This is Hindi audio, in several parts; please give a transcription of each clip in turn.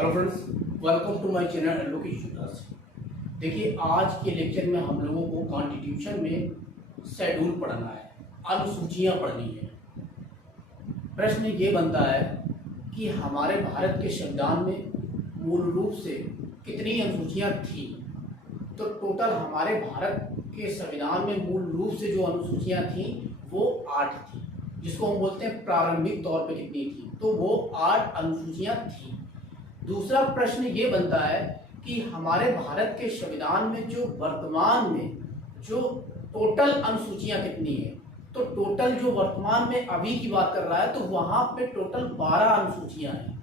Hello friends, welcome to my channel advocate shooters. देखिए, आज के लेक्चर में हम लोगों को कॉन्स्टिट्यूशन में शेड्यूल पढ़ना है, अनुसूचियां पढ़नी है। प्रश्न ये बनता है कि हमारे भारत के संविधान में मूल रूप से कितनी अनुसूचियां थी। तो टोटल हमारे भारत के संविधान में मूल रूप से जो अनुसूचियां थी वो 8 थी, जिसको हम बोलते हैं प्रारंभिक तौर पे कितनी थी, तो वो 8 अनुसूचियां थी। दूसरा प्रश्न ये बनता है कि हमारे भारत के संविधान में जो वर्तमान में जो टोटल अनुसूचियां कितनी है। तो टोटल जो वर्तमान में अभी की बात कर रहा है तो वहां पे टोटल 12 अनुसूचियां हैं।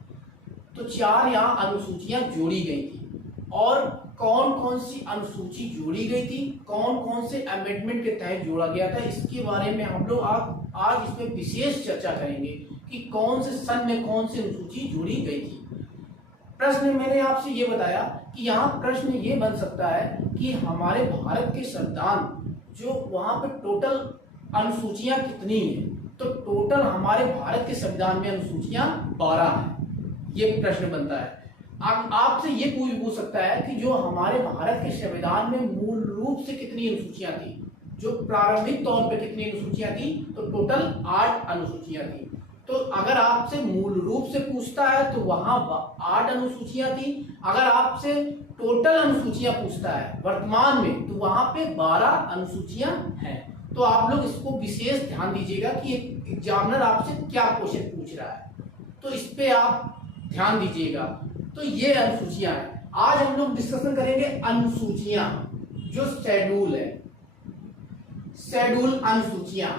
तो 4 यहाँ अनुसूचियां जोड़ी गई थी, और कौन कौन सी अनुसूची जोड़ी गई थी, कौन कौन से अमेंडमेंट के तहत जोड़ा गया था, इसके बारे में हम लोग आज इसमें विशेष चर्चा करेंगे कि कौन से सन में कौन सी अनुसूची जोड़ी गई थी। प्रश्न मैंने आपसे ये बताया कि यहाँ प्रश्न ये बन सकता है कि हमारे भारत के संविधान जो वहां पे टोटल अनुसूचियां कितनी है। तो टोटल हमारे भारत के संविधान में अनुसूचियां 12 हैं। ये प्रश्न बनता है। आपसे ये पूछ सकता है कि जो हमारे भारत के संविधान में मूल रूप से कितनी अनुसूचियां थी, जो प्रारंभिक तौर पे कितनी अनुसूचियां थी। तो टोटल 8 अनुसूचियां थी। तो अगर आपसे मूल रूप से पूछता है तो वहां 8 अनुसूचियां थी। अगर आपसे टोटल अनुसूचियां पूछता है वर्तमान में, तो वहां पे 12 अनुसूचियां हैं। तो आप लोग इसको विशेष ध्यान दीजिएगा कि एग्जामिनर आपसे क्या क्वेश्चन पूछ रहा है, तो इस पे आप ध्यान दीजिएगा। तो ये अनुसूचियां हैं। आज हम लोग डिस्कशन करेंगे अनुसूचियां, जो शेड्यूल है, शेड्यूल अनुसूचियां।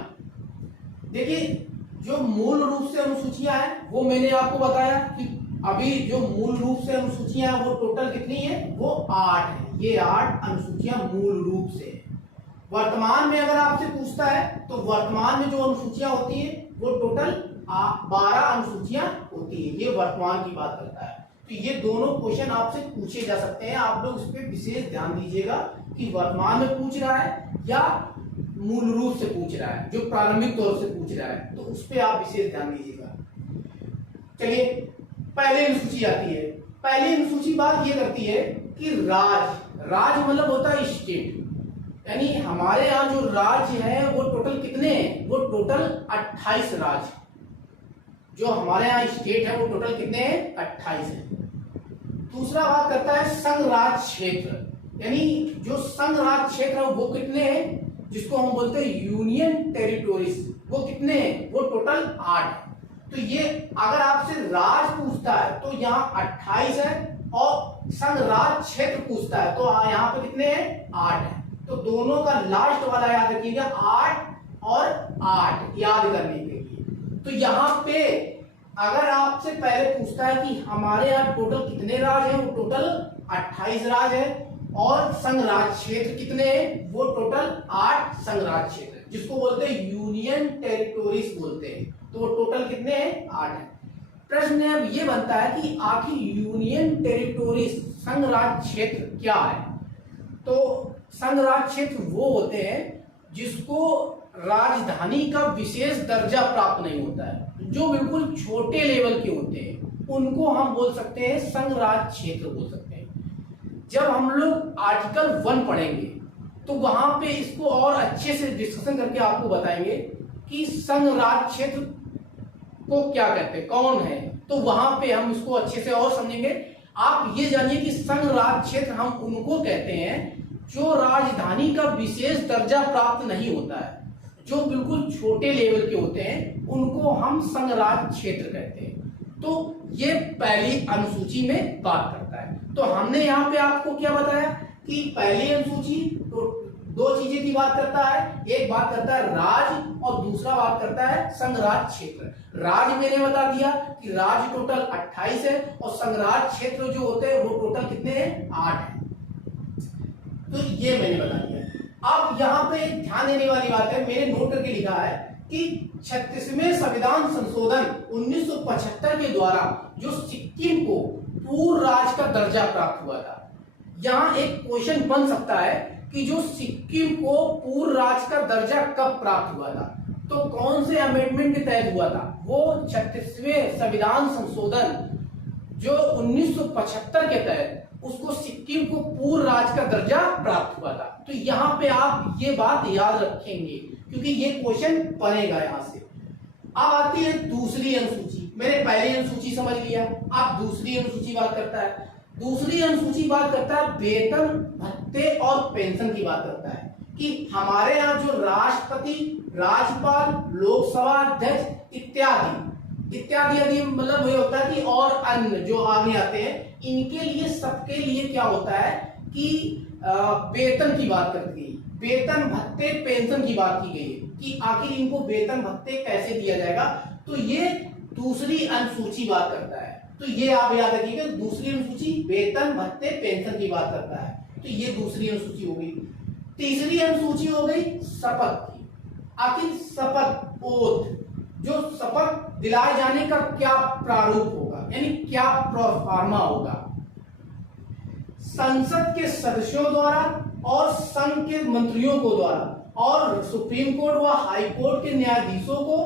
देखिए, जो मूल रूप से अनुसूचियां हैं वो मैंने आपको बताया कि अभी जो मूल रूप से अनुसूचियां हैं वो टोटल कितनी है, वो 8 है। ये 8 अनुसूचियां मूल रूप से। वर्तमान में अगर आपसे पूछता है तो वर्तमान में जो अनुसूचियां होती है वो टोटल 12 अनुसूचियां होती है। ये वर्तमान की बात करता है। तो ये दोनों क्वेश्चन आपसे पूछे जा सकते हैं। आप लोग इस पे विशेष ध्यान दीजिएगा कि वर्तमान में पूछ रहा है या मूल रूप से पूछ रहा है, जो प्रारंभिक तौर से पूछ रहा है, तो उस पे आप विशेष ध्यान दीजिएगा। चलिए, पहली अनुसूची आती है। पहली अनुसूची बात ये करती है कि राज मतलब होता है स्टेट, यानी हमारे यहाँ जो राज्य है वो टोटल कितने हैं, वो टोटल 28 राज्य। जो हमारे यहाँ स्टेट है वो टोटल कितने हैं, 28 है। दूसरा बात करता है संघ राज क्षेत्र, यानी जो संघ राज क्षेत्र है वो कितने हैं, जिसको हम बोलते हैं यूनियन टेरिटोरीज, वो कितने हैं, वो टोटल 8 है। तो ये अगर आपसे राज पूछता है तो यहाँ 28 है, और संघ राज क्षेत्र पूछता है तो यहाँ पे कितने हैं, 8 है। तो दोनों का लास्ट वाला याद रखिएगा, 8 और 8 याद करने के लिए। तो यहाँ पे अगर आपसे पहले पूछता है कि हमारे यहाँ टोटल कितने राज हैं, वो टोटल 28 राज है, और संघ राज क्षेत्र कितने हैं, वो टोटल 8 संघ राज क्षेत्र, जिसको बोलते हैं यूनियन टेरिटोरीज बोलते हैं। तो वो टोटल कितने हैं, 8 है। प्रश्न अब ये बनता है कि आखिर यूनियन टेरिटोरीज संघ राज क्षेत्र क्या है। तो संघ राज क्षेत्र वो होते हैं जिसको राजधानी का विशेष दर्जा प्राप्त नहीं होता है, जो बिल्कुल छोटे लेवल के होते हैं, उनको हम बोल सकते हैं संघ राज क्षेत्र बोल सकते हैं। जब हम लोग आर्टिकल 1 पढ़ेंगे तो वहां पे इसको और अच्छे से डिस्कशन करके आपको बताएंगे कि संघ राज क्षेत्र को क्या कहते हैं, कौन है। तो वहां पे हम इसको अच्छे से और समझेंगे। आप ये जानिए कि संघ राज क्षेत्र हम उनको कहते हैं जो राजधानी का विशेष दर्जा प्राप्त नहीं होता है, जो बिल्कुल छोटे लेवल के होते हैं, उनको हम संघ राज क्षेत्र कहते हैं। तो ये पहली अनुसूची में बात करता है। तो हमने यहाँ पे आपको क्या बताया कि पहली अनुसूची तो 2 चीजें की बात करता है। एक बात करता है राज, और दूसरा बात करता है संघ राज क्षेत्र। राज मैंने बता दिया कि राज टोटल 28 है, और संघ राज क्षेत्र जो होते हैं वो टोटल कितने हैं, 8 है। तो ये मैंने बता दिया। अब यहाँ पे ध्यान देने वाली बात है, मैंने नोट करके लिखा है कि 36वें संविधान संशोधन 1975 के द्वारा जो सिक्किम को पूर्ण राज्य का दर्जा प्राप्त हुआ था। यहाँ एक क्वेश्चन बन सकता है कि जो सिक्किम को पूर्ण राज्य का दर्जा कब प्राप्त हुआ था, तो कौन से अमेंडमेंट के तहत हुआ था, वो 36वें संविधान संशोधन जो 1975 के तहत उसको सिक्किम को पूर्ण राज्य का दर्जा प्राप्त हुआ था। तो यहाँ पे आप ये बात याद रखेंगे क्योंकि ये क्वेश्चन बनेगा यहाँ से। अब आती है दूसरी अनुसूची। मैंने पहली अनुसूची समझ लिया, अब दूसरी अनुसूची बात करता है। दूसरी अनुसूची बात करता है वेतन, भत्ते और पेंशन की बात करता है कि हमारे यहाँ जो राष्ट्रपति, राज्यपाल, लोकसभा अध्यक्ष इत्यादि यदि मतलब ये होता है कि और अन्य जो आगे आते हैं, इनके लिए सबके लिए क्या होता है कि वेतन की बात करती है, वेतन, भत्ते, पेंशन की बात की गई है कि आखिर इनको वेतन भत्ते कैसे दिया जाएगा। तो ये दूसरी अनुसूची बात करता है। तो ये आप याद रखिएगा, दूसरी अनुसूची वेतन, भत्ते, पेंशन की बात करता है। तो ये दूसरी अनुसूची हो गई। तीसरी अनुसूची हो गई शपथ की। आखिर शपथ, ओथ, जो शपथ दिलाए जाने का क्या प्रारूप होगा, यानी क्या प्रोफार्मा होगा। संसद के सदस्यों द्वारा और संघ के मंत्रियों को द्वारा और सुप्रीम कोर्ट व हाई कोर्ट के न्यायाधीशों को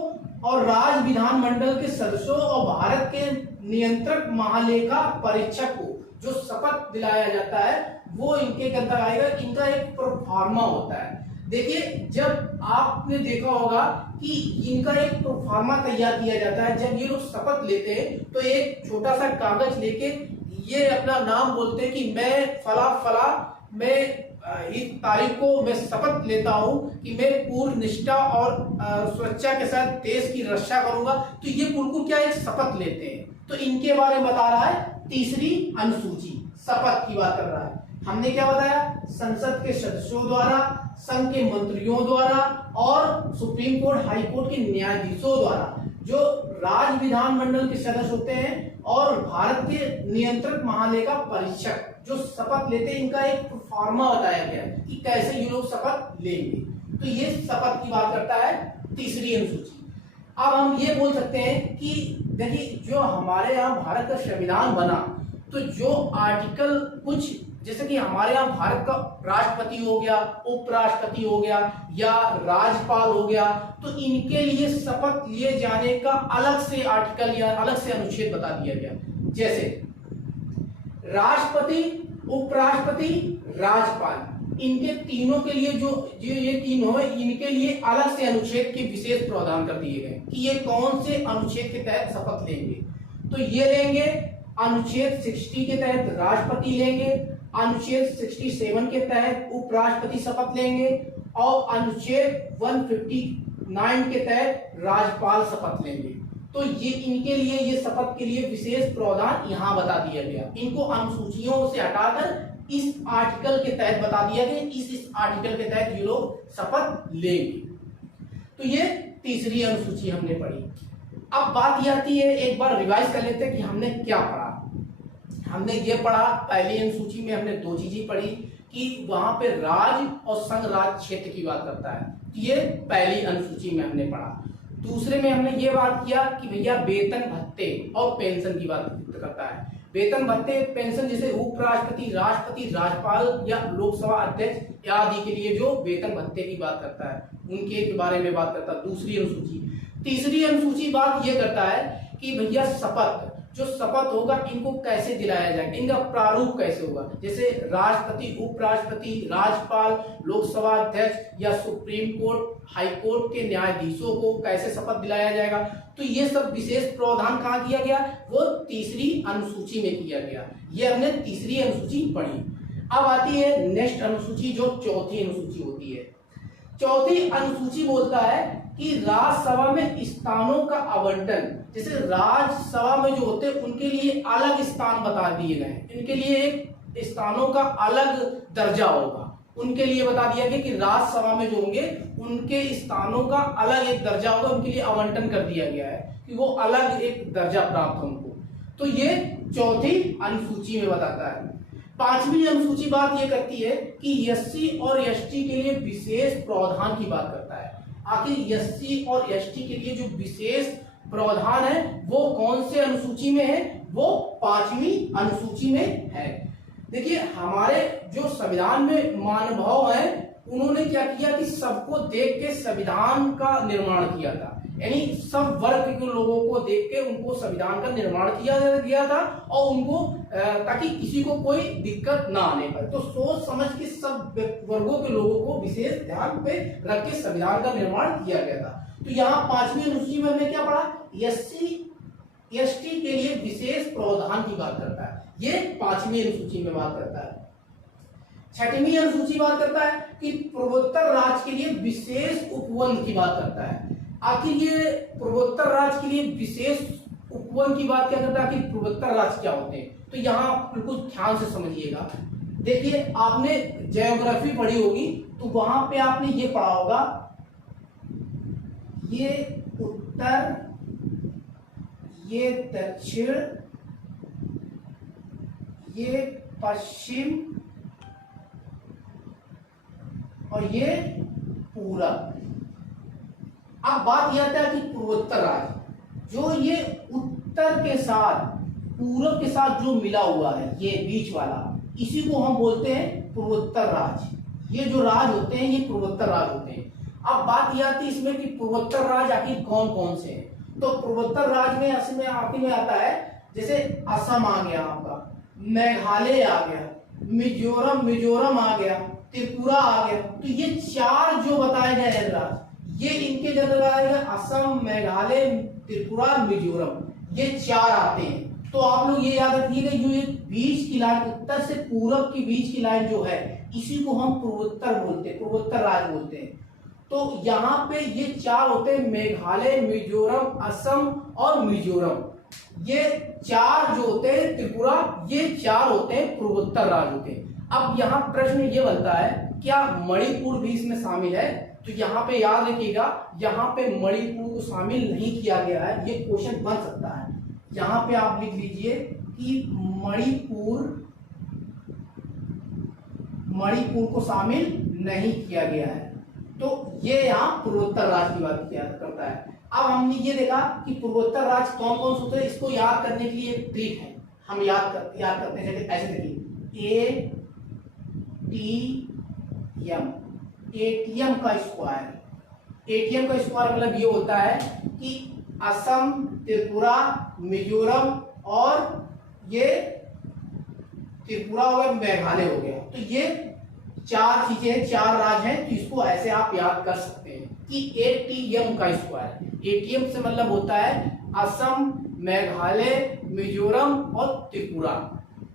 और राज्य विधानमंडल के सदस्यों और भारत के नियंत्रक महालेखा परीक्षक को जो शपथ दिलाया जाता है वो इनके अंदर आएगा। इनका एक प्रोफार्मा होता है। देखिए, जब आपने देखा होगा कि इनका एक प्रोफार्मा तैयार किया जाता है, जब ये लोग शपथ लेते हैं तो एक छोटा सा कागज लेके ये अपना नाम बोलते हैं कि मैं फला फला, मैं इस तारीख को मैं शपथ लेता हूं कि मैं पूर्ण निष्ठा और सुरक्षा के साथ देश की रक्षा करूंगा। तो ये बिल्कुल क्या एक शपथ लेते हैं। तो इनके बारे में बता रहा है तीसरी अनुसूची, शपथ की बात कर रहा है। हमने क्या बताया, संसद के सदस्यों द्वारा, संघ के मंत्रियों द्वारा और सुप्रीम कोर्ट, हाई कोर्ट के न्यायाधीशों द्वारा, जो राज्य विधानमंडल के सदस्य होते हैं और भारत के नियंत्रक महालेखा परीक्षक जो शपथ लेते हैं, इनका एक फॉर्मा बताया गया कि कैसे ये लोग शपथ लेंगे। तो ये शपथ की बात करता है तीसरी अनुसूची। अब हम ये बोल सकते हैं कि देखिए, जो हमारे यहाँ भारत का संविधान बना, तो जो आर्टिकल कुछ जैसे कि हमारे यहाँ भारत का राष्ट्रपति हो गया, उपराष्ट्रपति हो गया या राज्यपाल हो गया, तो इनके लिए शपथ लिए जाने का अलग से आर्टिकल या अलग से अनुच्छेद बता दिया गया। जैसे राष्ट्रपति, उपराष्ट्रपति, राज्यपाल, इनके तीनों के लिए जो ये तीनों है, इनके लिए अलग से अनुच्छेद के विशेष प्रावधान कर दिए गए कि ये कौन से अनुच्छेद के तहत शपथ लेंगे। तो ये लेंगे अनुच्छेद 60 के तहत राष्ट्रपति लेंगे, अनुच्छेद 67 के तहत उपराष्ट्रपति शपथ लेंगे और अनुच्छेद 159 के तहत राज्यपाल शपथ लेंगे। तो ये इनके लिए, ये शपथ के लिए विशेष प्रावधान यहाँ बता दिया गया। इनको अनुसूचियों से हटाकर इस आर्टिकल के तहत बता दिया गया, इस आर्टिकल के तहत ये लोग शपथ लेंगे। तो ये तीसरी अनुसूची हमने पढ़ी। अब बात यह आती है, एक बार रिवाइज कर लेते हैं कि हमने क्या पढ़ा। हमने ये पढ़ा, पहली अनुसूची में हमने दो चीजें पढ़ी कि वहां पे राज्य और संघ राज्य क्षेत्र की बात करता है, ये पहली अनुसूची में हमने पढ़ा। दूसरे में हमने ये बात किया कि भैया वेतन, भत्ते और पेंशन की बात करता है। वेतन, भत्ते, पेंशन जैसे उपराष्ट्रपति, राष्ट्रपति, राज्यपाल या लोकसभा अध्यक्ष आदि के लिए जो वेतन भत्ते की बात करता है, उनके बारे में बात करता है दूसरी अनुसूची। तीसरी अनुसूची बात ये करता है कि भैया शपथ, जो शपथ होगा इनको कैसे दिलाया जाएगा, इनका प्रारूप कैसे होगा। जैसे राष्ट्रपति, उपराष्ट्रपति, राज्यपाल, लोकसभा अध्यक्ष या सुप्रीम कोर्ट, हाई कोर्ट के न्यायाधीशों को कैसे शपथ दिलाया जाएगा। तो ये सब विशेष प्रावधान कहाँ किया गया, वो तीसरी अनुसूची में किया गया। ये हमने तीसरी अनुसूची पढ़ी। अब आती है नेक्स्ट अनुसूची, जो चौथी अनुसूची होती है। चौथी अनुसूची बोलता है कि राज्यसभा में स्थानों का आवंटन, जैसे राज्यसभा में जो होते हैं उनके लिए अलग स्थान बता दिए गए, इनके लिए एक स्थानों का अलग दर्जा होगा। उनके लिए बता दिया गया कि राज्यसभा में जो होंगे उनके स्थानों का अलग एक दर्जा होगा, उनके लिए आवंटन कर दिया गया है कि वो अलग एक दर्जा प्राप्त हो उनको। तो ये चौथी अनुसूची में बताता है। पांचवी अनुसूची बात ये करती है कि एससी और एसटी के लिए विशेष प्रावधान की बात करता है। आखिर एससी और एसटी के लिए जो विशेष प्रावधान है वो कौन से अनुसूची में है, वो पांचवी अनुसूची में है। देखिए, हमारे जो संविधान में महानुभाव है, उन्होंने क्या किया कि सबको देख के संविधान का निर्माण किया था। यानी सब वर्ग के लोगों को देख के उनको संविधान का निर्माण किया गया था और उनको ताकि किसी को कोई दिक्कत ना आने पाए। तो सोच समझ के सब वर्गों के लोगों को विशेष ध्यान पे रख के संविधान का निर्माण किया गया था। तो यहाँ 5वीं अनुसूची में हमने क्या पढ़ा, एससी एसटी के लिए विशेष प्रावधान की बात करता है, ये 5वीं अनुसूची में बात करता है। 6वीं अनुसूची बात करता है कि पूर्वोत्तर राज्य के लिए विशेष उपवन की बात करता है। आखिर ये पूर्वोत्तर राज्य के लिए विशेष उपवन की बात क्या करता है, आखिर पूर्वोत्तर राज्य क्या होते हैं, तो यहाँ बिल्कुल ध्यान से समझिएगा। देखिए आपने ज्योग्राफी पढ़ी होगी तो वहां पे आपने ये पढ़ा होगा, ये उत्तर, ये दक्षिण, ये पश्चिम और ये पूरब। अब बात यह आता है कि पूर्वोत्तर राज्य जो ये उत्तर के साथ पूरब के साथ जो मिला हुआ है, ये बीच वाला, इसी को हम बोलते हैं पूर्वोत्तर राज्य। ये जो राज्य होते हैं ये पूर्वोत्तर राज्य होते हैं। अब बात यह आती है इसमें कि पूर्वोत्तर राज्य आखिर कौन कौन से हैं। तो पूर्वोत्तर राज्य में असम आखिर में आता है, जैसे असम आ गया आपका, मेघालय आ गया, मिजोरम आ गया, त्रिपुरा आ गया। तो ये 4 जो बताए गए हैं राज्य, ये इनके जगह आएगा असम, मेघालय, त्रिपुरा, मिजोरम, ये 4 आते हैं। तो आप लोग ये याद रखिएगा, जो ये बीच की लाइन उत्तर से पूरब की बीच की लाइन जो है, इसी को हम पूर्वोत्तर बोलते हैं, पूर्वोत्तर राज्य बोलते हैं। तो यहाँ पे ये 4 होते हैं, मेघालय, मिजोरम, असम और मिजोरम। ये 4 जो होते हैं, त्रिपुरा, ये 4 होते हैं पूर्वोत्तर राज्य होते हैं। अब यहाँ प्रश्न ये बनता है, क्या मणिपुर भी इसमें शामिल है? तो यहाँ पे याद रखिएगा, यहाँ पे मणिपुर को शामिल नहीं किया गया है, ये क्वेश्चन बन सकता है। यहाँ पे आप लिख लीजिए कि मणिपुर को शामिल नहीं किया गया है। तो ये यहाँ पूर्वोत्तर राज्य की बात किया करता है। अब हमने ये देखा कि पूर्वोत्तर राज्य कौन कौन से होते हैं, इसको याद करने के लिए एक ट्रिक है, हम याद करते हैं। ऐसे देखिए, एटीएम का स्क्वायर। एटीएम का स्क्वायर मतलब ये होता है कि असम, त्रिपुरा, मिजोरम और ये त्रिपुरा और मेघालय हो गया। तो ये 4 चीजें, 4 राज्य हैं, तो इसको ऐसे आप याद कर सकते हैं कि एटीएम का स्क्वायर। एटीएम से मतलब होता है असम, मेघालय, मिजोरम और त्रिपुरा।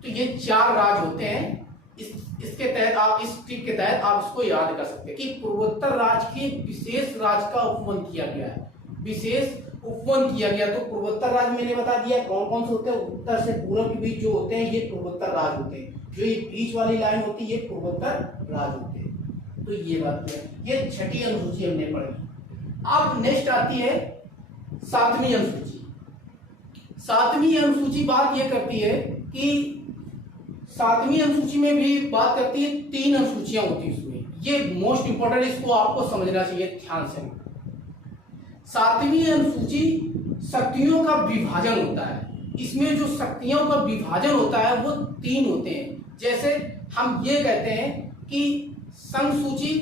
तो ये 4 राज्य होते हैं। इसके तहत आप, इस ट्रिक के तहत आप इसको याद कर सकते हैं कि पूर्वोत्तर राज्य के विशेष राज्य का उपवन किया गया है, विशेष उपवन किया गया। तो पूर्वोत्तर राज्य मैंने बता दिया कौन कौन से होते हैं, उत्तर से पूर्व के बीच जो होते हैं ये पूर्वोत्तर राज्य होते हैं, जो ये बीच वाली लाइन होती है ये पूर्वोत्तर राज्य होते हैं। तो ये बात है, ये 6ठी अनुसूची हमने पढ़ी। अब नेक्स्ट आती है 7वीं अनुसूची। 7वीं अनुसूची बात ये करती है कि 7वीं अनुसूची में भी बात करती है, 3 अनुसूचियां होती है इसमें। ये मोस्ट इंपोर्टेंट, इसको आपको समझना चाहिए ध्यान से। 7वीं अनुसूची शक्तियों का विभाजन होता है। इसमें जो शक्तियों का विभाजन होता है वो 3 होते हैं। जैसे हम ये कहते हैं कि संघ सूची,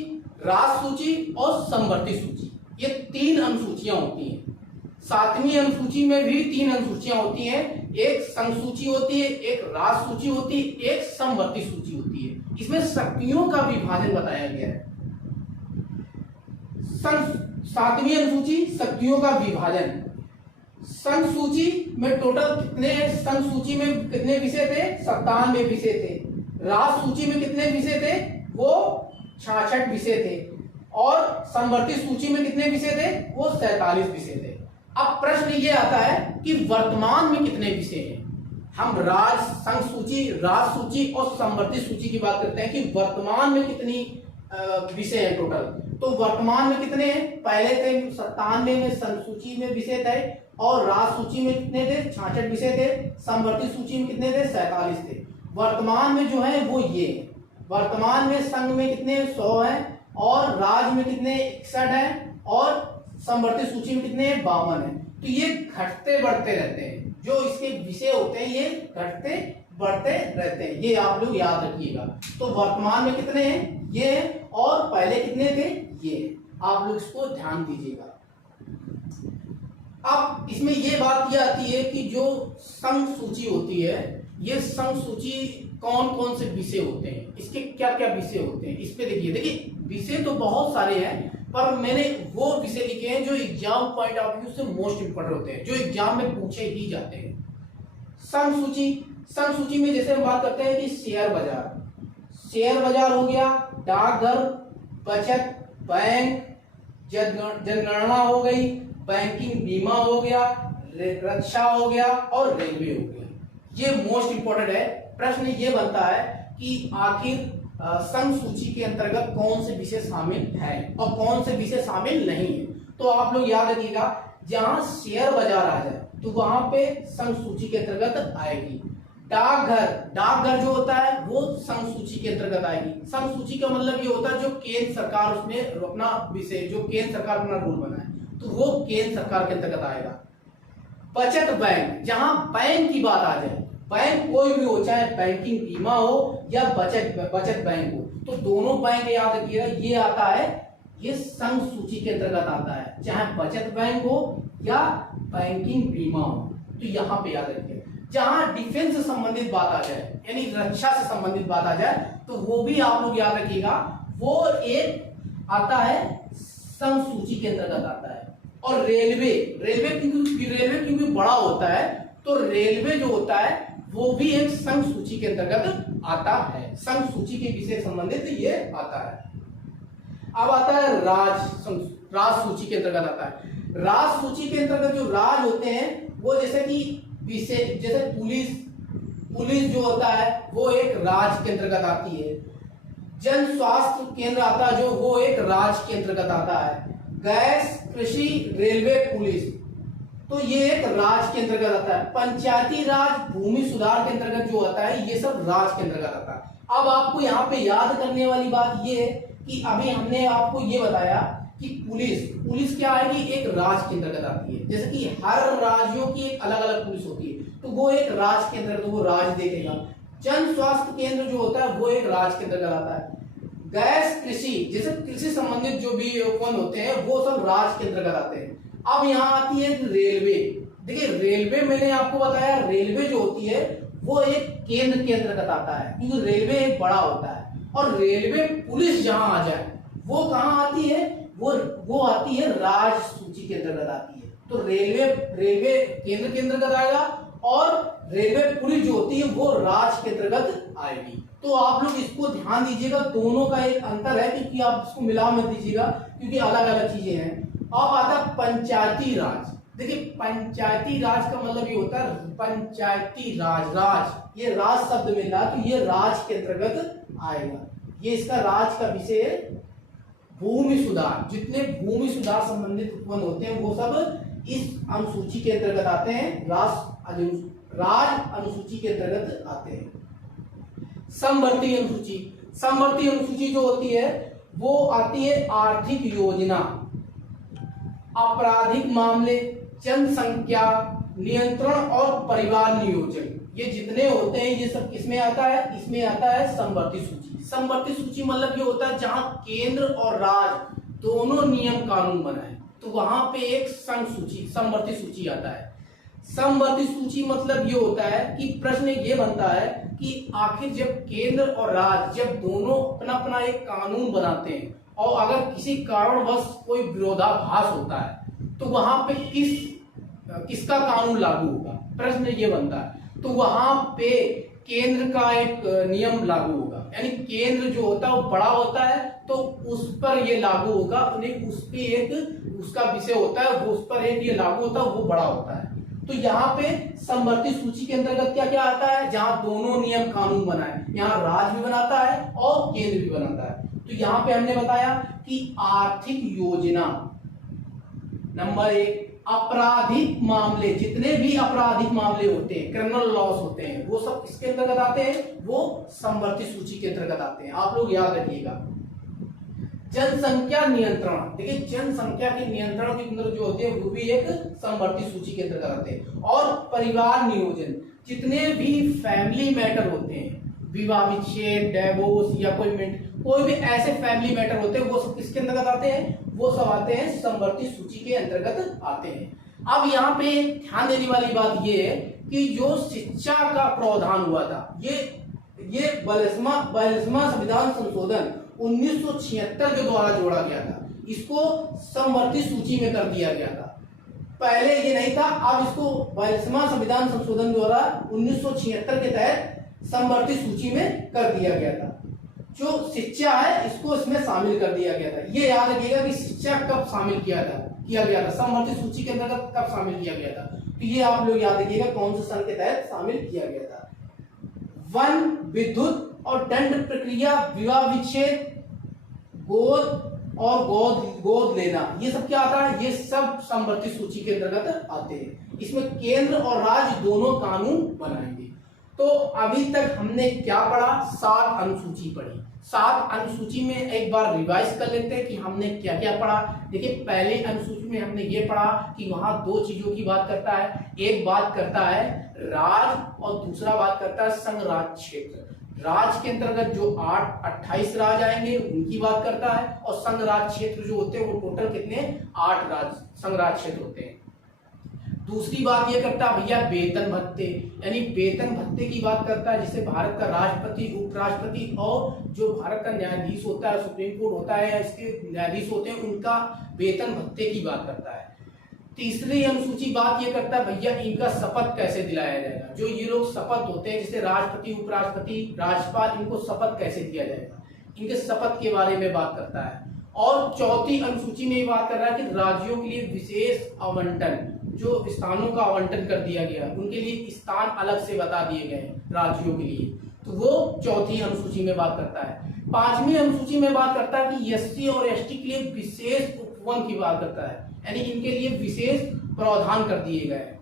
राज सूची और समवर्ती सूची, ये 3 अनुसूचियां होती हैं। 7वीं अनुसूची में भी 3 अनुसूचियां होती हैं, एक संघ सूची होती है, एक राज सूची होती है, एक समवर्ती सूची होती है। इसमें शक्तियों का विभाजन बताया गया है। 7वीं अनुसूची शक्तियों का विभाजन। संघ सूची में टोटल कितने, संघ सूची में कितने विषय थे, 97 विषय थे। राज सूची में कितने विषय थे, वो 66 विषय थे। और समवर्ती सूची में कितने विषय थे, वो 47 विषय थे। अब प्रश्न ये आता है कि वर्तमान में कितने विषय हैं। हम राज, संघ सूची, राज सूची और समवर्ती सूची की बात करते हैं कि वर्तमान में कितनी विषय हैं टोटल। तो वर्तमान में कितने हैं, पहले थे 97 में संघ सूची में विषय थे, और राज सूची में कितने थे, 66 विषय थे। समवर्ती सूची में कितने थे, 47 थे। वर्तमान में जो है वो ये, वर्तमान में संघ में कितने 100 हैं, और राज में कितने 61 हैं, और समवर्ती सूची में कितने 52 हैं। तो ये घटते बढ़ते रहते हैं, जो इसके विषय होते हैं ये घटते बढ़ते रहते हैं, ये आप लोग याद रखिएगा। तो वर्तमान में कितने हैं, ये हैं, और पहले कितने थे, ये। आप लोग इसको ध्यान दीजिएगा। अब इसमें ये बात ये आती है कि जो संघ सूची होती है, ये संघ सूची कौन कौन से विषय होते हैं, इसके क्या क्या विषय होते हैं, इस पे देखिए विषय तो बहुत सारे हैं, पर मैंने वो विषय लिखे हैं जो एग्जाम पॉइंट ऑफ व्यू से मोस्ट इंपोर्टेंट होते हैं, जो एग्जाम में पूछे ही जाते हैं। संघ सूची में जैसे हम बात करते हैं कि शेयर बाजार हो गया, डाकघर, बचत बैंक, जनगणना हो गई, बैंकिंग बीमा हो गया, रक्षा हो गया और रेलवे हो गया। ये मोस्ट इंपोर्टेंट है। प्रश्न ये बनता है कि आखिर संघ सूची के अंतर्गत कौन से विषय शामिल है और कौन से विषय शामिल नहीं है। तो आप लोग याद रखिएगा, जहां शेयर बाजार आ जाए तो वहां पे संघ सूची के अंतर्गत आएगी। डाकघर जो होता है वो संघ सूची के अंतर्गत आएगी। संघ सूची का मतलब ये होता है जो केंद्र सरकार उसमें अपना विषय, जो केंद्र सरकार अपना रूल बनाए तो वो केंद्र सरकार के अंतर्गत आएगा। बचत बैंक, जहां बैंक की बात आ जाए, बैंक कोई भी हो, चाहे बैंकिंग बीमा हो या बचत बैंक हो, तो दोनों बैंक याद रखिएगा ये आता है, ये संघ सूची के अंतर्गत आता है, चाहे बचत बैंक हो या बैंकिंग बीमा हो। तो यहाँ पे याद रखिएगा। जहां डिफेंस से संबंधित बात आ जाए, यानी रक्षा से संबंधित बात आ जाए, तो वो भी आप लोग याद रखिएगा, वो एक आता है संघ सूची के अंतर्गत आता है। और रेलवे क्योंकि बड़ा होता है, तो रेलवे जो होता है वो भी एक संघ सूची के अंतर्गत आता है। संघ सूची के विषय संबंधित ये आता है। अब आता है राज सूची के अंतर्गत आता है। राज सूची के अंतर्गत जो राज होते हैं वो जैसे कि विषय, जैसे पुलिस जो होता है वो एक राज के अंतर्गत आती है। जन स्वास्थ्य केंद्र आता है जो वो एक राज के अंतर्गत आता है। गैस, कृषि, रेलवे, पुलिस, तो ये एक राज के अंतर्गत आता है। पंचायती राज, भूमि सुधार के अंतर्गत जो आता है ये सब राज के अंतर्गत आता है। अब आपको यहाँ पे याद करने वाली बात ये है कि अभी हमने आपको ये बताया कि पुलिस क्या है कि एक राज के अंतर्गत आती है। जैसे कि हर राज्यों की एक अलग अलग पुलिस होती है, तो वो एक राज के अंतर्गत वो राज देखेगा। जन स्वास्थ्य केंद्र जो होता है वो एक राज के अंतर्गत आता है। गैस, कृषि, जैसे कृषि संबंधित जो भी उपवन होते हैं वो सब राज के अंतर्गत आते हैं। अब यहाँ आती है रेलवे। देखिए रेलवे मैंने आपको बताया, रेलवे जो होती है वो एक केंद्र के अंतर्गत आता है क्योंकि रेलवे एक बड़ा होता है। और रेलवे पुलिस जहां आ जाए वो कहां आती है, वो आती है राज सूची के अंतर्गत आती है। तो रेलवे केंद्र के अंतर्गत आएगा और रेलवे पुलिस जो होती है वो राज के अंतर्गत आएगी। तो आप लोग इसको ध्यान दीजिएगा, दोनों का एक अंतर है क्योंकि आप इसको मिला मत दीजिएगा क्योंकि अलग अलग चीजें हैं। अब आता है पंचायती राज। देखिए पंचायती राज का मतलब ये होता है पंचायती राज, ये राज शब्द मिल रहा है तो ये राज के अंतर्गत आएगा। ये इसका राज का विषय है। भूमि सुधार, जितने भूमि सुधार संबंधित उपवन होते हैं वो सब इस अनुसूची के अंतर्गत आते हैं, राज अनुसूची के अंतर्गत आते हैं। समवर्ती अनुसूची जो होती है वो आती है आर्थिक योजना, आपराधिक मामले, जनसंख्या नियंत्रण और परिवार नियोजन, ये जितने होते हैं ये सब किसमें आता है, इसमें आता है समवर्ती सूची। समवर्ती सूची मतलब ये होता है जहां केंद्र और राज्य दोनों नियम कानून बनाए, तो वहां पे एक समवर्ती सूची आता है। समवर्ती सूची मतलब ये होता है कि प्रश्न ये बनता है कि आखिर जब केंद्र और राज्य जब दोनों अपना अपना एक कानून बनाते हैं और अगर किसी कारणवश कोई विरोधाभास होता है तो वहां पे किसका कानून लागू होगा, प्रश्न ये बनता है। तो वहां पे केंद्र का एक नियम लागू होगा, यानी केंद्र जो होता है वो बड़ा होता है तो उस पर ये लागू होगा, उस पे एक उसका विषय होता है वो उस पर एक ये लागू होता है, वो बड़ा होता है। तो यहाँ पे समवर्ती सूची के अंतर्गत क्या क्या आता है, जहां दोनों नियम कानून बनाए, यहाँ राज्य भी बनाता है और केंद्र भी बनाता है। तो यहाँ पे हमने बताया कि आर्थिक योजना, नंबर 1, आपराधिक मामले, जितने भी आपराधिक मामले होते हैं, क्रिमिनल लॉस होते हैं, वो सब किसके अंतर्गत आते हैं, वो समवर्ती सूची के अंतर्गत आते हैं। आप लोग याद रखिएगा। जनसंख्या नियंत्रण, देखिए जनसंख्या के नियंत्रण के अंदर जो होते हैं वो भी एक समवर्ती सूची के अंतर्गत आते हैं। और परिवार नियोजन, जितने भी फैमिली मैटर होते हैं, विवाह विच्छेद, डिवोर्स या कोई भी ऐसे फैमिली मैटर होते हैं वो सब किसके अंतर्गत आते हैं, वो सब आते हैं समवर्ती सूची के अंतर्गत आते हैं। अब यहाँ पे ध्यान देने वाली बात ये है कि जो शिक्षा का प्रावधान हुआ था, ये 42वां संविधान संशोधन 1976 के द्वारा जोड़ा गया था। इसको समवर्ती सूची में कर दिया गया था। पहले ये नहीं था, अब इसको 42वां संविधान संशोधन द्वारा 1976 के तहत समवर्ती सूची में कर दिया गया था। जो शिक्षा है इसको इसमें शामिल कर दिया गया था। ये याद रखिएगा कि शिक्षा कब शामिल किया गया था, समवर्ती सूची के अंतर्गत कब शामिल किया गया था। तो ये आप लोग याद रखिएगा कौन से सन के तहत शामिल किया गया था। वन, विद्युत और दंड प्रक्रिया, विवाह विच्छेद, गोद और गोद लेना, ये सब क्या आता है, ये सब समवर्ती सूची के अंतर्गत आते हैं। इसमें केंद्र और राज्य दोनों कानून बनाएंगे। तो अभी तक हमने क्या पढ़ा, 7 अनुसूची पढ़ी। 7 अनुसूची में एक बार रिवाइज कर लेते हैं कि हमने क्या क्या पढ़ा। देखिए, पहले अनुसूची में हमने ये पढ़ा कि वहां 2 चीजों की बात करता है। एक बात करता है राज और दूसरा बात करता है संघ राज क्षेत्र। राज के अंतर्गत जो 28 राज आएंगे उनकी बात करता है, और संघ राज क्षेत्र जो होते हैं वो टोटल कितने, 8 राज संघ राज क्षेत्र होते हैं। दूसरी बात ये करता है भैया वेतन भत्ते, यानी वेतन भत्ते की बात करता है, जिसे भारत का राष्ट्रपति, उपराष्ट्रपति और जो भारत का न्यायाधीश होता है, सुप्रीम कोर्ट होता है या इसके न्यायाधीश होते हैं, उनका वेतन भत्ते की बात करता है। तीसरी अनुसूची बात ये करता है भैया इनका शपथ कैसे दिलाया जाएगा। जो ये लोग शपथ होते हैं, जैसे राष्ट्रपति, उपराष्ट्रपति, राज्यपाल, इनको शपथ कैसे दिया जाएगा, इनके शपथ के बारे में बात करता है। और चौथी अनुसूची में ये बात कर रहा है कि राज्यों के लिए विशेष आवंटन, जो स्थानों का आवंटन कर दिया गया, उनके लिए स्थान अलग से बता दिए गए राज्यों के लिए, तो वो चौथी अनुसूची में बात करता है। 5वीं अनुसूची में बात करता है कि एससी और एसटी के लिए विशेष उपवन की बात करता है, यानी इनके लिए विशेष प्रावधान कर दिए गए।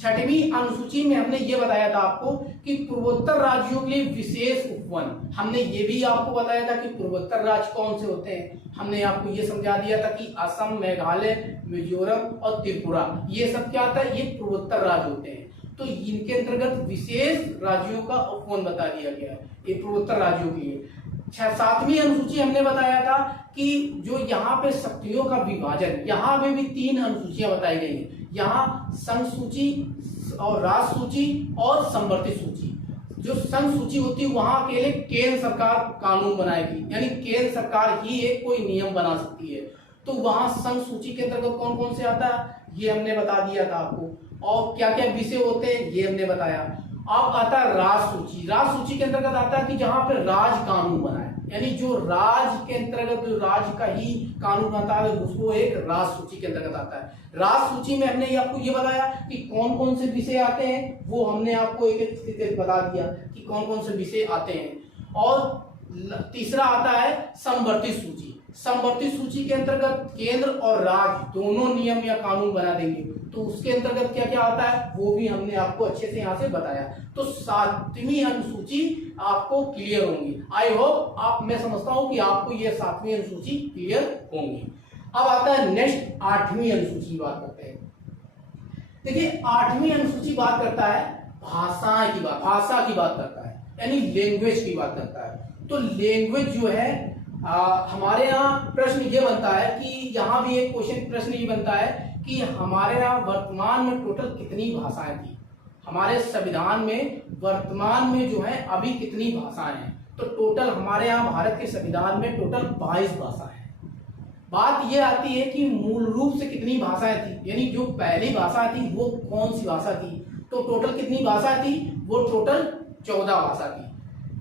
6वीं अनुसूची में हमने ये बताया था आपको कि पूर्वोत्तर राज्यों के लिए विशेष उपवन, हमने ये भी आपको बताया था कि पूर्वोत्तर राज्य कौन से होते हैं। हमने आपको ये समझा दिया था कि असम, मेघालय, मिजोरम और त्रिपुरा, ये सब क्या आता है, ये पूर्वोत्तर राज्य होते हैं। तो इनके अंतर्गत विशेष राज्यों का उपवन बता दिया गया है, ये पूर्वोत्तर राज्यों के लिए। 7वीं अनुसूची हमने बताया था कि जो यहाँ पे शक्तियों का विभाजन, यहाँ पे भी 3 अनुसूचियां बताई गई हैं। यहाँ संघ सूची और राष्ट्र सूची और समवर्ती सूची। जो संघ सूची होती है वहां अकेले केंद्र सरकार कानून बनाएगी, यानी केंद्र सरकार ही एक कोई नियम बना सकती है। तो वहां संघ सूची के अंतर्गत कौन कौन से आता है ये हमने बता दिया था आपको, और क्या क्या विषय होते हैं ये हमने बताया। अब आता है राष्ट्र सूची। राष्ट्र सूची के अंतर्गत आता है कि जहां पर राज कानून बना है, यानी जो राज के अंतर्गत जो राज का ही कानून बनता है उसको एक राष्ट्र सूची के अंतर्गत आता है। राष्ट्र सूची में हमने आपको ये बताया कि कौन कौन से विषय आते हैं, वो हमने आपको एक एक बता दिया कि कौन कौन से विषय आते हैं। और तीसरा आता है समवर्ती सूची। समवर्ती सूची के अंतर्गत केंद्र और राज्य दोनों नियम या कानून बना देंगे, तो उसके अंतर्गत क्या क्या आता है वो भी हमने आपको अच्छे से यहाँ से बताया। तो 7वीं अनुसूची आपको क्लियर होंगी। आई होप मैं समझता हूँ कि आपको ये 7वीं अनुसूची क्लियर होंगी। अब आता है नेक्स्ट 8वीं अनुसूची की बात करते हैं। देखिए 8वीं अनुसूची बात करता है भाषा की बात करता है, यानी लैंग्वेज की बात करता है। तो लैंग्वेज जो है हमारे यहाँ प्रश्न ये बनता है कि यहाँ भी एक क्वेश्चन प्रश्न ये बनता है कि हमारे यहाँ वर्तमान में टोटल कितनी भाषाएं थी। हमारे संविधान में वर्तमान में जो है अभी कितनी भाषाएं हैं, तो टोटल हमारे यहाँ भारत के संविधान में टोटल 22 भाषा है। बात यह आती है कि मूल रूप से कितनी भाषाएं थी, यानी जो पहली भाषा थी वो कौन सी भाषा थी, तो टोटल कितनी भाषा थी, वो टोटल 14 भाषा थी।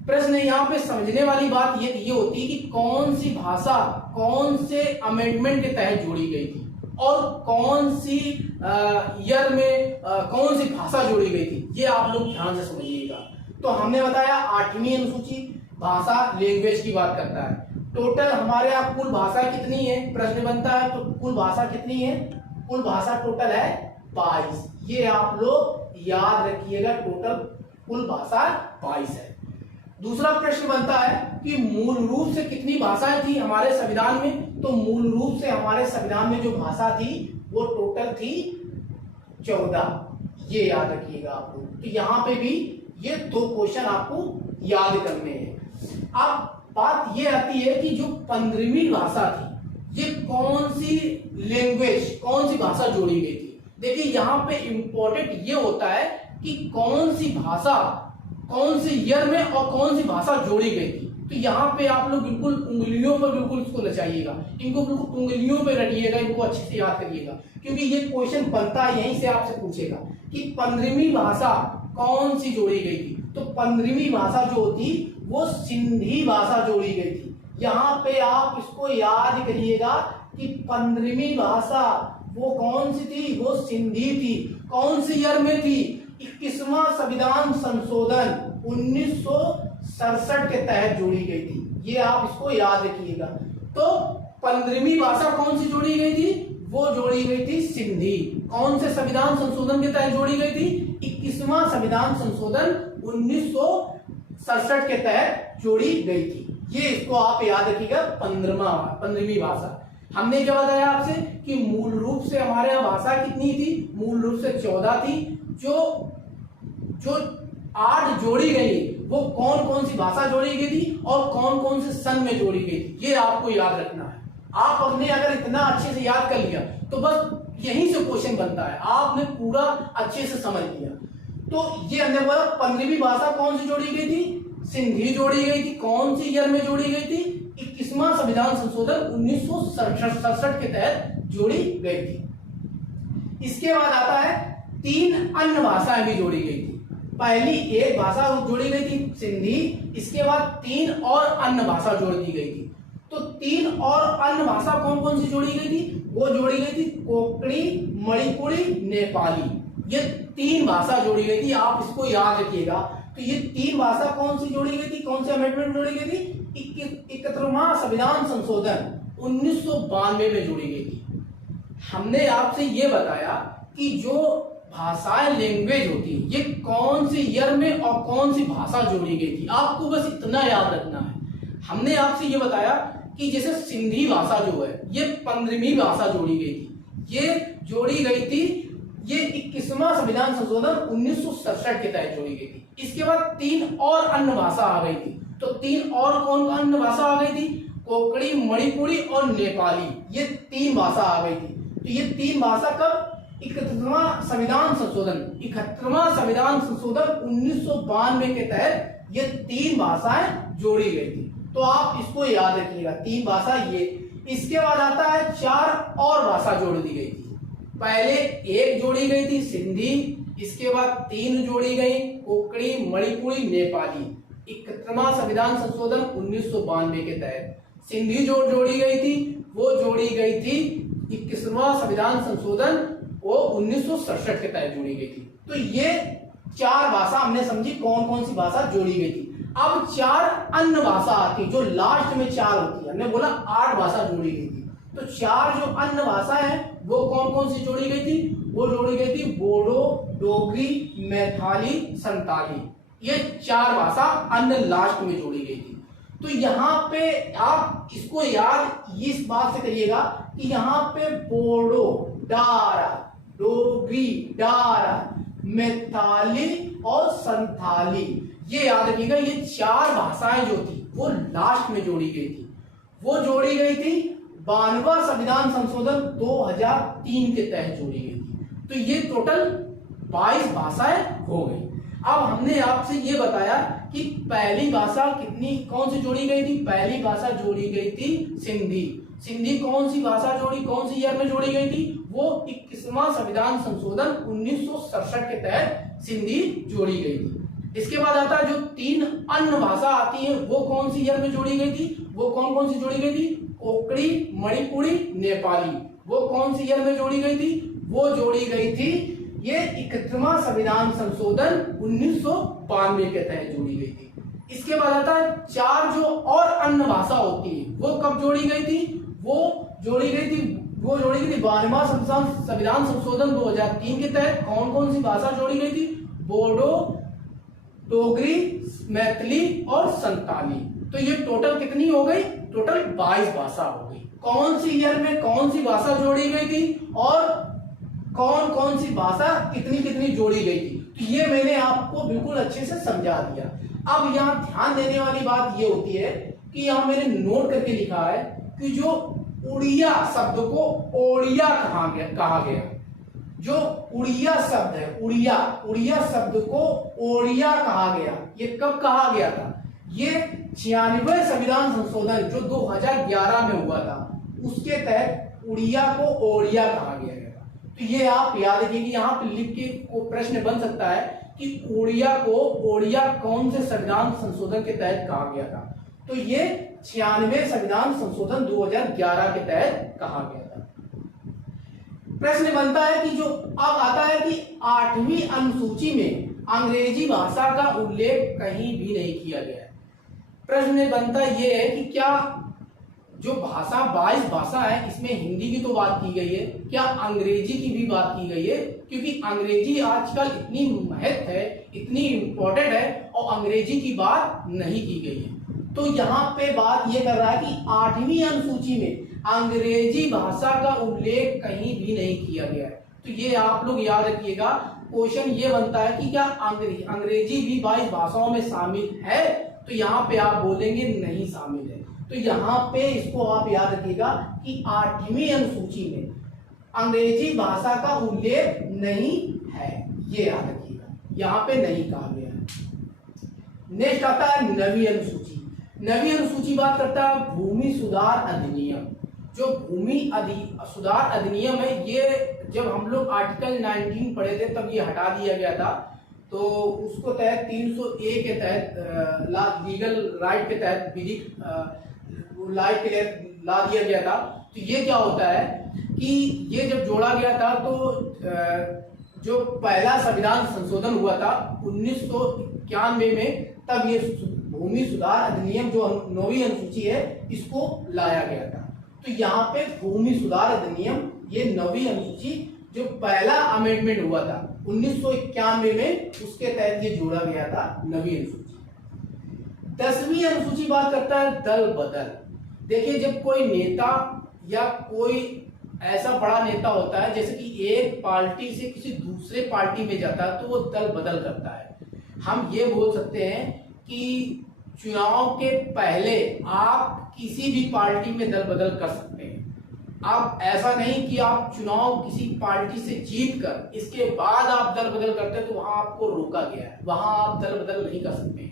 प्रश्न यहाँ पे समझने वाली बात ये होती है कि कौन सी भाषा कौन से अमेंडमेंट के तहत जोड़ी गई थी और कौन सी ईयर में कौन सी भाषा जोड़ी गई थी, ये आप लोग ध्यान से समझिएगा। तो हमने बताया 8वीं अनुसूची भाषा लैंग्वेज की बात करता है। टोटल हमारे यहाँ कुल भाषा कितनी है, प्रश्न बनता है तो कुल भाषा कितनी है, कुल भाषा टोटल है 22। ये आप लोग याद रखिएगा, टोटल कुल भाषा 22 है। दूसरा प्रश्न बनता है कि मूल रूप से कितनी भाषाएं थी हमारे संविधान में, तो मूल रूप से हमारे संविधान में जो भाषा थी वो टोटल थी 14। ये याद रखिएगा आप लोग। तो यहाँ पे भी ये 2 क्वेश्चन आपको याद करने हैं। अब बात ये आती है कि जो 15वीं भाषा थी ये कौन सी लैंग्वेज, कौन सी भाषा जोड़ी गई थी। देखिए यहाँ पे इंपॉर्टेंट ये होता है कि कौन सी भाषा कौन से ईयर में और कौन सी भाषा जोड़ी गई थी। तो यहाँ पे आप लोग बिल्कुल उंगलियों पर बिल्कुल इसको नचाइएगा, इनको बिल्कुल उंगलियों पे रटिएगा, इनको अच्छे से याद करिएगा, क्योंकि ये क्वेश्चन बनता है यहीं से आपसे पूछेगा कि 15वीं भाषा कौन सी जोड़ी गई थी। तो 15वीं भाषा जो होती वो सिंधी भाषा जोड़ी गई थी। यहाँ पे आप इसको याद करिएगा कि 15वीं भाषा वो कौन सी थी, वो सिंधी थी। कौन सी ईयर में थी, 21वां संविधान संशोधन 1967 के तहत जोड़ी गई थी। ये आप इसको याद रखिएगा। तो 15वीं भाषा कौन सी जोड़ी गई थी, वो जोड़ी गई थी सिंधी। कौन से संविधान संशोधन के तहत जोड़ी गई थी, 21वां संविधान संशोधन 1967 के तहत जोड़ी गई थी। ये इसको आप याद रखिएगा। 15वीं भाषा हमने क्या बताया आपसे कि मूल रूप से हमारे यहाँ भाषा कितनी थी, मूल रूप से 14 थी। जो 8 जोड़ी गई वो कौन कौन सी भाषा जोड़ी गई थी और कौन कौन से सन में जोड़ी गई थी, ये आपको याद रखना है। आप अपने अगर इतना अच्छे से याद कर लिया तो बस यहीं से क्वेश्चन बनता है, आपने पूरा अच्छे से समझ लिया। तो ये हमने बोला 15वीं भाषा कौन सी जोड़ी गई थी, सिंधी जोड़ी गई थी। कौन सी ईयर में जोड़ी गई थी, 21वां संविधान संशोधन 1967 के तहत जोड़ी गई थी। इसके बाद आता है 3 अन्य भाषाएं भी जोड़ी गई थी। पहली एक भाषा जोड़ी गई थी सिंधी, इसके बाद 3 और अन्य भाषा जोड़ दी गई थी। तो 3 और अन्य भाषा कौन कौन सी जोड़ी गई थी, वो जोड़ी गई थी कोंकणी, मणिपुरी, नेपाली। ये 3 भाषा जोड़ी गई थी, आप इसको याद रखिएगा। तो ये 3 भाषा कौन सी जोड़ी गई थी, कौन से अमेंडमेंट जोड़ी गई थी, 71वां संविधान संशोधन 1992 में जोड़ी गई थी। हमने आपसे ये बताया कि जो भाषाएं लैंग्वेज होती है ये कौन सी ईयर में और कौन सी भाषा जोड़ी गई थी, आपको बस इतना याद रखना है। हमने आपसे ये बताया कि जैसे सिंधी भाषा जो है ये 15वीं भाषा जोड़ी गई थी। ये जोड़ी गई थी, ये 21वां संविधान संशोधन 1967 के तहत जोड़ी गई थी। इसके बाद 3 और अन्य भाषा आ गई थी। तो 3 और कौन अन्य भाषा आ गई थी, कोंकणी, मणिपुरी और नेपाली। ये 3 भाषा आ गई थी। तो ये 3 भाषा कब, 71वां संविधान संशोधन 1992 के तहत ये 3 भाषाएं जोड़ी गई थी। तो आप इसको याद रखिएगा, 3 भाषा ये। इसके बाद आता है 4 और भाषा जोड़ दी गई थी। पहले 1 जोड़ी गई थी सिंधी, इसके बाद 3 जोड़ी गई कोंकणी, मणिपुरी, नेपाली। 71वां संविधान संशोधन 1992 के तहत सिंधी जो जोड़ी गई थी वो जोड़ी गई थी 21वां संविधान संशोधन वो 1967 के तहत जोड़ी गई थी। तो ये 4 भाषा हमने समझी कौन कौन सी भाषा जोड़ी गई थी। अब 4 अन्य भाषा आती जो लास्ट में 4 होती है। हमने बोला 8 भाषा जोड़ी गई थी, तो 4 जो अन्य भाषा है वो कौन कौन सी जोड़ी गई थी, वो जोड़ी गई थी बोडो, डोगरी, मैथिली, संताली। ये 4 भाषा अन्य लास्ट में जोड़ी गई थी। तो यहाँ पे आप इसको याद इस बात से करिएगा कि यहाँ पे बोडो, डारा, डोगरी, डारा, मैथिली और संथाली, ये याद रखिएगा। ये 4 भाषाएं जो थी वो लास्ट में जोड़ी गई थी। वो जोड़ी गई थी 92वां संविधान संशोधन 2003 के तहत जोड़ी गई थी। तो ये टोटल 22 भाषाएं हो गई। अब हमने आपसे ये बताया कि पहली भाषा कितनी कौन सी जोड़ी गई थी, पहली भाषा जोड़ी गई थी सिंधी। सिंधी कौन सी भाषा जोड़ी, कौन सी ईयर में जोड़ी गई थी, वो 21वां संविधान संशोधन 1967 के तहत सिंधी जोड़ी गई थी। इसके बाद आता है जो 3 अन्य भाषा आती है वो कौन सी ईयर में जोड़ी गई थी, वो कौन कौन सी जोड़ी गई थी, कोंकणी, मणिपुरी, नेपाली। वो कौन सी ईयर में जोड़ी गई थी, वो जोड़ी गई थी ये 71वां संविधान संशोधन 1992 के तहत जोड़ी गई थी। इसके बाद आता है 4 जो और अन्य भाषा होती है वो कब जोड़ी गई थी, वो जोड़ी गई थी 92वां संविधान संशोधन 2003 के तहत। कौन कौन सी भाषा जोड़ी गई थी, बोडो, डोगरी, मैथिली और संताली। तो ये टोटल कितनी हो गई, टोटल 22 भाषा हो गई। कौन सी ईयर में कौन सी भाषा जोड़ी गई थी और कौन कौन सी भाषा कितनी कितनी जोड़ी गई थी, तो ये मैंने आपको बिल्कुल अच्छे से समझा दिया। अब यहाँ ध्यान देने वाली बात ये होती है कि यहाँ मैंने नोट करके लिखा है कि जो उड़िया शब्द को ओड़िया कहा गया, जो उड़िया शब्द है, उड़िया, उड़िया शब्द को ओड़िया कहा गया। ये कब कहा गया था? ये 96वें संविधान संशोधन जो 2011 में हुआ था, उसके तहत उड़िया को ओड़िया कहा गया था। तो ये आप याद रखिए कि यहाँ पे लिख के प्रश्न बन सकता है कि उड़िया को ओड़िया कौन से संविधान संशोधन के तहत कहा गया था? तो ये 96वें संविधान संशोधन 2011 के तहत कहा गया था। प्रश्न बनता है कि जो अब आता है कि 8वीं अनुसूची में अंग्रेजी भाषा का उल्लेख कहीं भी नहीं किया गया है। प्रश्न बनता ये है कि क्या जो भाषा 22 भाषा है, इसमें हिंदी की तो बात की गई है, क्या अंग्रेजी की भी बात की गई है? क्योंकि अंग्रेजी आजकल इतनी महत्व है, इतनी इंपॉर्टेंट है, और अंग्रेजी की बात नहीं की गई है। तो यहाँ पे बात ये कर रहा है कि 8वीं अनुसूची में अंग्रेजी भाषा का उल्लेख कहीं भी नहीं किया गया है। तो ये आप लोग याद रखिएगा। क्वेश्चन ये बनता है कि क्या अंग्रेजी भी 22 भाषाओं में शामिल है? तो यहाँ पे आप बोलेंगे नहीं शामिल है। तो यहाँ पे इसको आप याद रखिएगा कि 8वीं अनुसूची में अंग्रेजी भाषा का उल्लेख नहीं है, ये याद रखिएगा, यहाँ पे नहीं कहा गया है। नेक्स्ट आता है 9वीं अनुसूची। 9वीं अनुसूची बात करता है भूमि सुधार अधिनियम। जो भूमि सुधार अधिनियम है, ये जब हम लोग आर्टिकल 19 पढ़े थे तब ये हटा दिया गया था। तो उसको तहत 301 के तहत लीगल राइट के तहत विधिक राइट के तहत ला दिया गया था। तो ये क्या होता है कि ये जब जोड़ा गया था तो जो पहला संविधान संशोधन हुआ था 1991 में, तब ये भूमि सुधार अधिनियम जो 9वीं अनुसूची है इसको लाया गया था। तो यहाँ पे भूमि सुधार अधिनियम ये 9वीं अनुसूची जो पहला अमेंडमेंट हुआ था 1991 में, उसके तहत ये जोड़ा गया था 9वीं अनुसूची। 10वीं अनुसूची बात करता है दल बदल। देखिए, जब कोई नेता या कोई ऐसा बड़ा नेता होता है जैसे कि एक पार्टी से किसी दूसरे पार्टी में जाता है तो वो दल बदल करता है। हम ये बोल सकते हैं कि चुनाव के पहले आप किसी भी पार्टी में दल बदल कर सकते हैं। आप ऐसा नहीं कि आप चुनाव किसी पार्टी से जीत कर इसके बाद आप दल बदल करते हैं तो वहां आपको रोका गया है, वहां आप दल बदल नहीं कर सकते।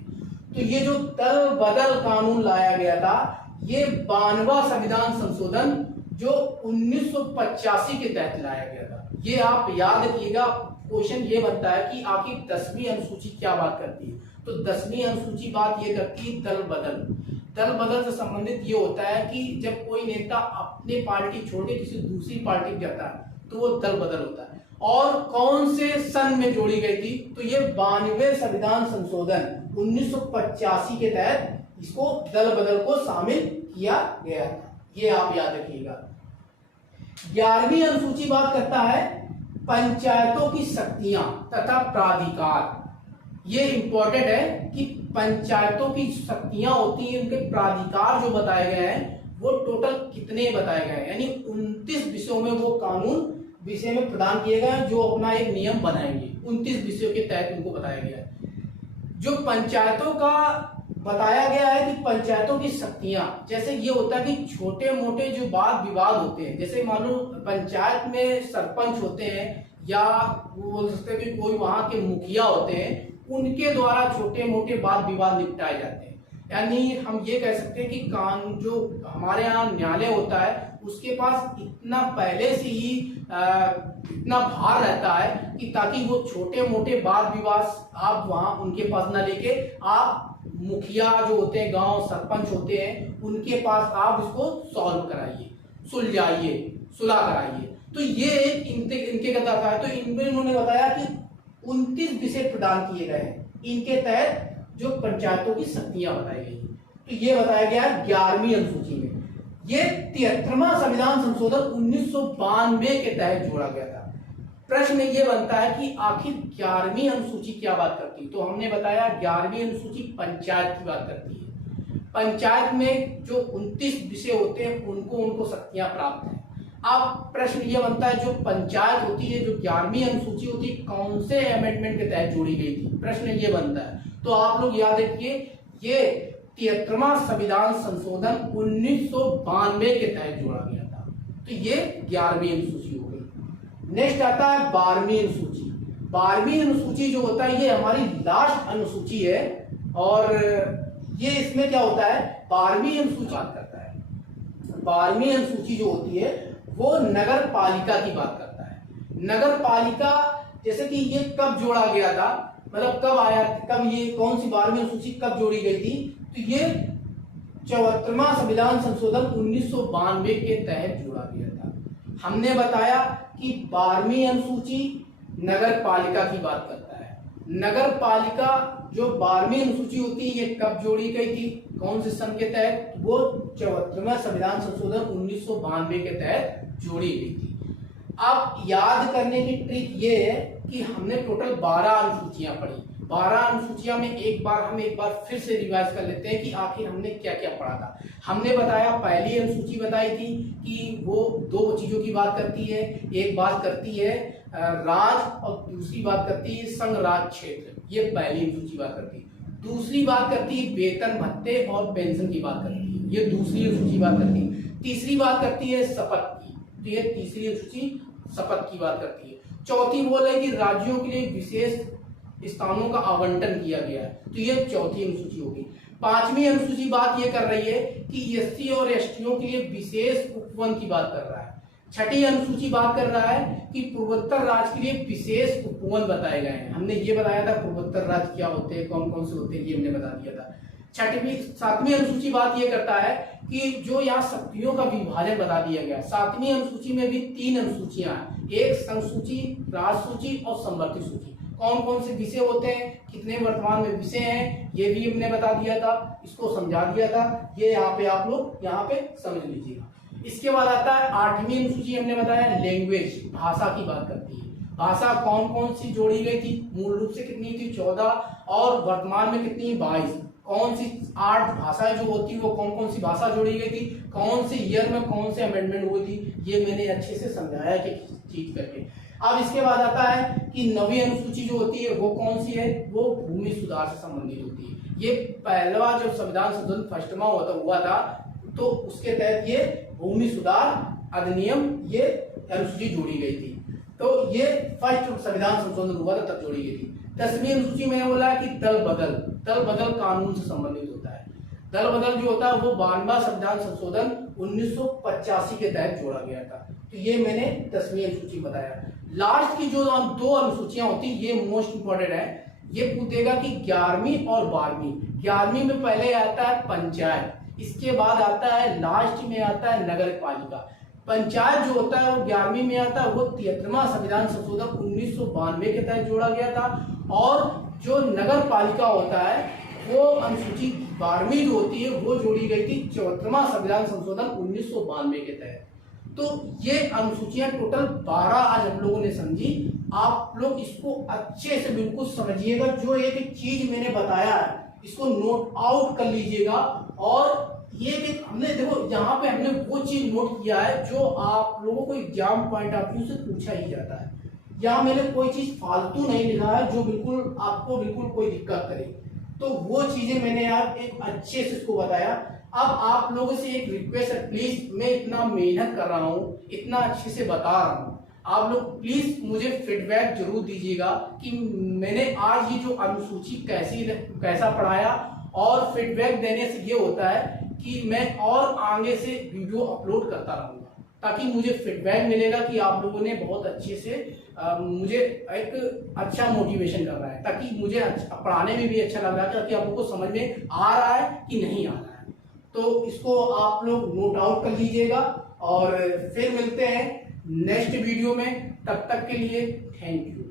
तो ये जो दल बदल कानून लाया गया था, ये 92वां संविधान संशोधन जो 1985 के तहत लाया गया था। ये आप याद रखिएगा। क्वेश्चन ये बनता है कि आखिर 10वीं अनुसूची क्या बात करती है? तो 10वीं अनुसूची बात ये करती है दल बदल। दल बदल से संबंधित ये होता है कि जब कोई नेता अपने पार्टी छोड़ के किसी दूसरी पार्टी में जाता है तो वो दल बदल होता है। और कौन से सन में जोड़ी गई थी? तो ये 92वें संविधान संशोधन 1985 के तहत इसको दल बदल को शामिल किया गया था। ये आप याद रखिएगा। 11वीं अनुसूची बात करता है पंचायतों की शक्तियां तथा प्राधिकार। ये इंपॉर्टेंट है कि पंचायतों की शक्तियां होती हैं, उनके प्राधिकार जो बताए गए हैं वो टोटल कितने बताए गए हैं, यानी 29 विषयों में वो कानून विषय में प्रदान किए गए जो अपना एक नियम बनाएंगे। 29 विषयों के तहत उनको बताया गया है। जो पंचायतों का बताया गया है कि पंचायतों की शक्तियां, जैसे ये होता है कि छोटे मोटे जो वाद विवाद होते हैं, जैसे मान लो पंचायत में सरपंच होते हैं या वो बोल सकते हैं कि कोई वहां के मुखिया होते हैं, उनके द्वारा छोटे मोटे वाद विवाद निपटाए जाते हैं। यानी हम ये कह सकते हैं कि कानून जो हमारे यहाँ न्यायालय होता है उसके पास इतना पहले से ही इतना भार रहता है कि ताकि वो छोटे मोटे वाद विवाद आप वहां उनके पास ना लेके आप मुखिया जो होते हैं, गांव सरपंच होते हैं, उनके पास आप इसको सॉल्व कराइए, सुलझाइए, सुलह कराइए। तो ये एक इनके कथा था। तो इनमें इन्होंने बताया कि 29 विषय प्रदान किए गए हैं, इनके तहत जो पंचायतों की शक्तियां बताई गई। तो ये बताया गया 11वीं अनुसूची में। ये 73वां संविधान संशोधन 1992 के तहत जोड़ा गया था। प्रश्न ये बनता है कि आखिर 11वीं अनुसूची क्या बात करती है? तो हमने बताया 11वीं अनुसूची पंचायत की बात करती है। पंचायत में जो 29 विषय होते हैं उनको शक्तियां प्राप्त हैं। अब प्रश्न ये बनता है जो पंचायत होती है, जो 11वीं अनुसूची होती है, कौन से अमेंडमेंट के तहत जोड़ी गई थी? प्रश्न ये बनता है। तो आप लोग याद रखिए, ये 73वां संविधान संशोधन 1992 के तहत जोड़ा गया था। तो ये 11वीं अनुसूची हो गई। नेक्स्ट आता है 12वीं अनुसूची। 12वीं अनुसूची जो होता है ये हमारी लास्ट अनुसूची है, और ये इसमें क्या होता है, 12वीं अनुसूची बात करता है। 12वीं अनुसूची जो होती है वो नगर पालिका की बात करता है। नगर पालिका जैसे कि ये कब जोड़ा गया था, मतलब कब आया, कब ये कौन सी 12वीं अनुसूची कब जोड़ी गई थी, तो ये 74वां संविधान संशोधन 1992 के तहत जोड़ा गया था। हमने बताया कि 12वीं अनुसूची नगर पालिका की बात करता है। नगर पालिका जो 12वीं अनुसूची होती है ये कब जोड़ी गई थी, कौन से सन के तहत, वो 74वां संविधान संशोधन 1992 के तहत जोड़ी गई थी। अब याद करने की ट्रिक ये है कि हमने टोटल 12 अनुसूचियां पढ़ी। 12 अनुसूचियां में एक बार फिर से रिवाइज कर लेते हैं कि आखिर हमने क्या क्या पढ़ा था। हमने बताया, पहली अनुसूची बताई थी कि वो दो चीजों की बात करती है, एक बात करती है राज और दूसरी बात करती है संघ राज क्षेत्र, ये पहली अनुसूची बात करती है। दूसरी बात करती है वेतन भत्ते और पेंशन की बात करती है, ये दूसरी अनुसूची बात करती है। तीसरी बात करती है शपथ की, तो ये तीसरी अनुसूची शपथ की बात करती है। चौथी बोल है कि राज्यों के लिए विशेष स्थानों का आवंटन किया गया है, तो ये चौथी अनुसूची होगी। 5वीं अनुसूची बात ये कर रही है कि एससी और एसटीओ के लिए विशेष उपवन की बात कर रहा है। 6ठी अनुसूची बात कर रहा है कि पूर्वोत्तर राज्य के लिए विशेष उपवन बताए गए हैं। हमने ये बताया था पूर्वोत्तर राज्य क्या होते हैं, कौन कौन से होते हैं, ये हमने बता दिया था। 7वीं अनुसूची बात ये करता है कि जो यहाँ शक्तियों का विभाजन बता दिया गया। 7वीं अनुसूची में भी 3 अनुसूचियां हैं, एक संघ सूची, राज सूची और संवर्ती सूची। कौन कौन से विषय होते हैं, कितने वर्तमान में विषय हैं, ये भी हमने बता दिया था, इसको समझा दिया था। ये यहाँ पे आप लोग यहाँ पे समझ लीजिएगा। इसके बाद आता है 8वीं अनुसूची, हमने बताया लैंग्वेज, भाषा की बात करती है। भाषा कौन कौन सी जोड़ी गई थी, मूल रूप से कितनी थी 14, और वर्तमान में कितनी 22। कौन सी 8 भाषाएं जो होती है वो कौन कौन सी भाषा जोड़ी गई थी, कौन से ईयर में कौन से अमेंडमेंट हुई थी, ये मैंने अच्छे से समझाया कि चीज करके। अब इसके बाद आता है कि 9वीं अनुसूची जो होती है वो कौन सी है, वो भूमि सुधार से संबंधित होती है। ये पहला जब संविधान संशोधन फर्स्टमा हुआ था तो उसके तहत ये भूमि सुधार अधिनियम ये अनुसूची जोड़ी गई थी, तो ये फर्स्ट संविधान संशोधन हुआ था तब जोड़ी गई थी। 10वीं अनुसूची में बोला कि दल बदल कानून से संबंधित होता है। दल बदल जो होता है वो 12वां संविधान संशोधन 1985 के तहत जोड़ा गया था, तो ये मैंने 10वीं अनुसूची बताया। लास्ट की जो 2 अनुसूचियां होती ये मोस्ट इंपोर्टेंट है। ये पूछेगा कि 11वीं और 12वीं। 11वीं में पहले आता है पंचायत, इसके बाद आता है लास्ट में आता है नगर पालिका। पंचायत जो होता है वो 11वीं में आता है, वो 73वां संविधान संशोधन 1992 के तहत जोड़ा गया था। और जो नगर पालिका होता है वो अनुसूची 12वीं जो होती है वो जोड़ी गई थी 74वां संविधान संशोधन 1992 के तहत। तो ये अनुसूचियां टोटल 12 आज हम लोगों ने समझी। आप लोग इसको अच्छे से बिल्कुल समझिएगा, जो एक चीज मैंने बताया है इसको नोट आउट कर लीजिएगा। और ये भी हमने देखो यहाँ पे हमने वो चीज नोट किया है जो आप लोगों को एग्जाम पॉइंट ऑफ व्यू से पूछा ही जाता है। यहाँ मैंने कोई चीज फालतू नहीं लिखा है जो बिल्कुल आपको बिल्कुल कोई दिक्कत करे, तो वो चीजें मैंने यार एक अच्छे से इसको बताया। अब आप लोगों से एक रिक्वेस्ट है, प्लीज मैं इतना मेहनत कर रहा हूँ, इतना अच्छे से बता रहा हूँ, आप लोग प्लीज मुझे फीडबैक जरूर दीजिएगा कि मैंने आज ये जो अनुसूची कैसा पढ़ाया। और फीडबैक देने से ये होता है कि मैं और आगे से वीडियो अपलोड करता रहूंगा, ताकि मुझे फीडबैक मिलेगा कि आप लोगों ने बहुत अच्छे से मुझे एक अच्छा मोटिवेशन कर रहा है, ताकि मुझे पढ़ाने में भी अच्छा लग रहा है, ताकि आप लोगों को समझ में आ रहा है कि नहीं आ रहा है। तो इसको आप लोग नोट आउट कर लीजिएगा और फिर मिलते हैं नेक्स्ट वीडियो में। तब तक के लिए थैंक यू।